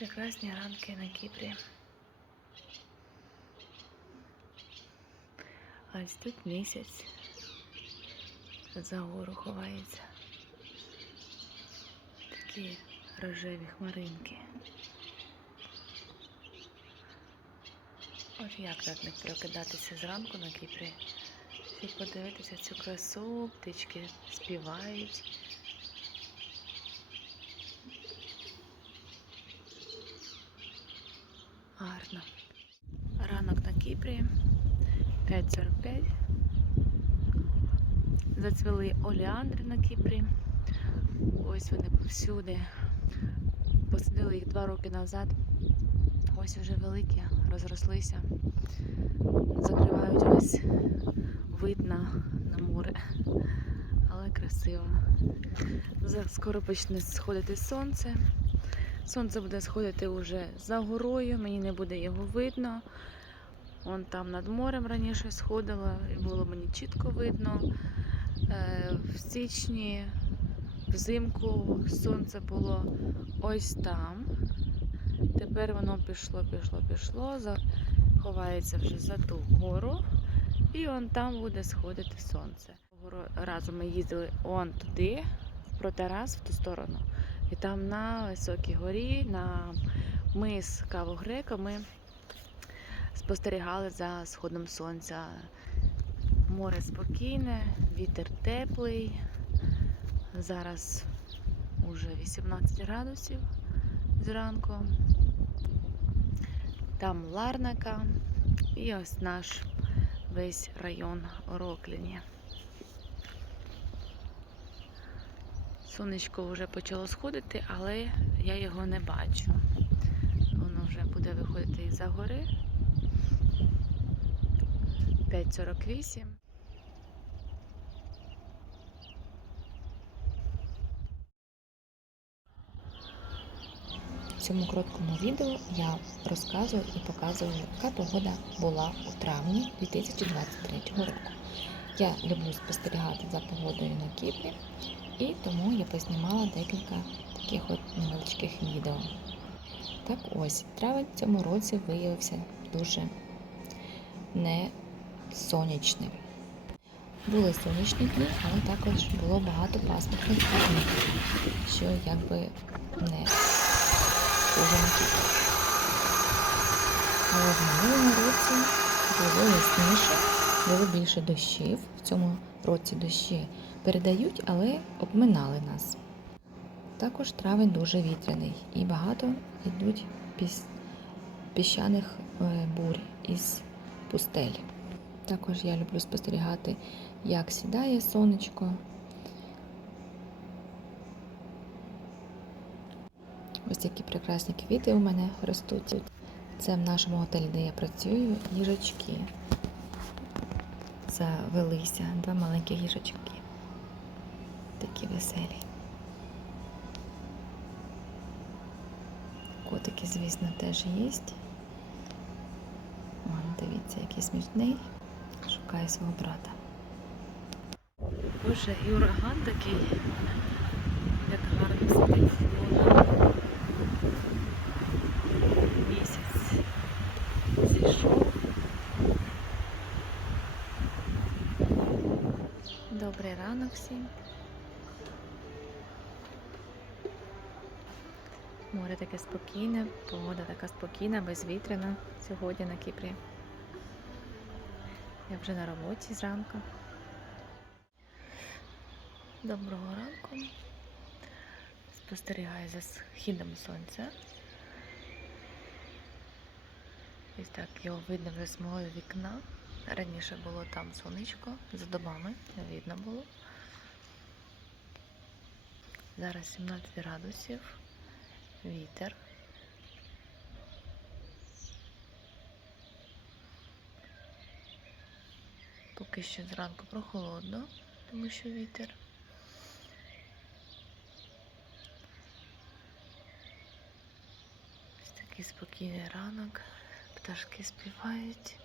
Прекрасні ранки на Кіпрі. Ось тут місяць за гору ховається. Такі рожеві хмаринки. От як так не прокидатися зранку на Кіпрі, щоб подивитися цю красу, птички співають. Гарно. Ранок на Кіпрі. 5.45. Зацвіли олеандри на Кіпрі. Ось вони повсюди. Посадили їх два роки назад. Ось уже великі, розрослися. Закривають весь вид на, на море. Але красиво. Скоро почне сходити сонце. Сонце буде сходити вже за горою, мені не буде його видно. Вон там над морем раніше сходило, і було мені чітко видно. Е, В січні, взимку сонце було ось там. Тепер воно пішло, пішло, пішло, ховається вже за ту гору, і он там буде сходити сонце. Разу ми їздили он туди, в протарас, в ту сторону. І там на високій горі, на мис Каву Грека, ми спостерігали за сходом сонця. Море спокійне, вітер теплий. Зараз уже 18 градусів зранку. Там Ларнака і ось наш весь район Орокліні. Сонечко вже почало сходити, але я його не бачу. Воно вже буде виходити із-за гори. 5.48. В цьому короткому відео я розказую і показую, яка погода була у травні 2023 року. Я люблю спостерігати за погодою на Кіпрі, і тому я познімала декілька таких от невеличких відео. Так ось, травень в цьому році виявився дуже не сонячним. Були сонячні дні, але також було багато пасмурних днів, що якби не схоже на Але в минулому році було ясніше, було більше дощів. В цьому році дощі передають, але обминали нас. Також травень дуже вітряний і багато йдуть піс... піщаних е, бурь із пустель. Також я люблю спостерігати, як сідає сонечко. Ось такі прекрасні квіти у мене ростуть. Це в нашому готелі, де я працюю, їжачки. Завелися два маленькі їжачки. Такі веселі. Котики, звісно, теж їсть. Вон, дивіться, який смішний. Шукає свого брата. Боже, і ураган такий, як гарно сидить. Місяць зійшов. Ранок всім. Море таке спокійне, погода така спокійна, безвітряна сьогодні на Кіпрі. Я вже на роботі зранку. Доброго ранку. Спостерігаю за східом сонця. Ось так його видно вже з мого вікна. Раніше було там сонечко, за домами не видно було. Зараз 17 градусів, вітер. Поки що зранку прохолодно, тому що вітер. Ось такий спокійний ранок. Пташки співають.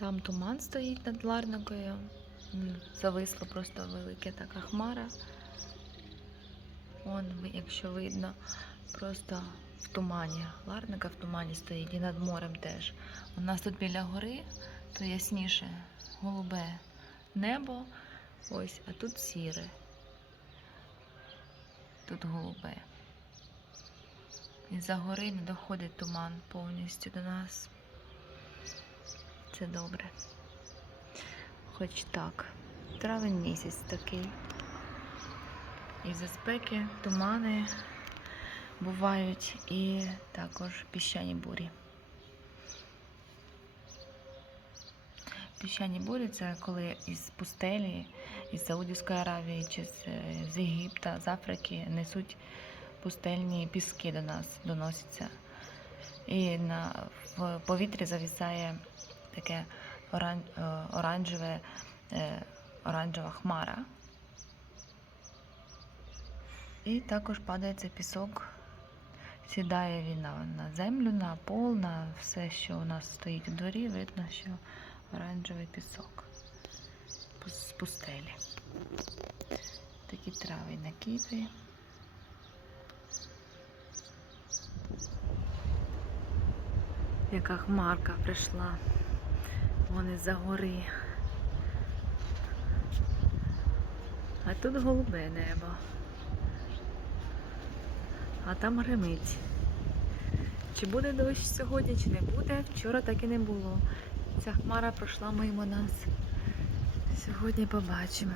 Там туман стоїть над Ларнакою. М, Зависло просто велика така хмара. Вон, якщо видно, просто в тумані. Ларника в тумані стоїть і над морем теж. У нас тут біля гори, то ясніше, голубе небо. Ось, а тут сіре. Тут голубе. І за гори не доходить туман повністю до нас. Це добре. Хоч так. Травень місяць такий. І за спеки тумани бувають і також піщані бурі. Піщані бурі це коли із пустелі, із Саудівської Аравії чи з, е, з Єгипта, з Африки несуть пустельні піски до нас, доносяться. І на, в повітрі завісає таке оран, е, оранжеве, е, оранжева хмара. І також падає цей пісок, сідає він на, на землю, на пол, на все, що у нас стоїть у дворі, видно, що оранжевий пісок з пустелі. Такі трави на Кіпрі. Яка хмарка прийшла. Вони за гори. А тут голубе небо. А там гримить. Чи буде дощ сьогодні, чи не буде? Вчора так і не було. Ця хмара пройшла мимо нас. Сьогодні побачимо.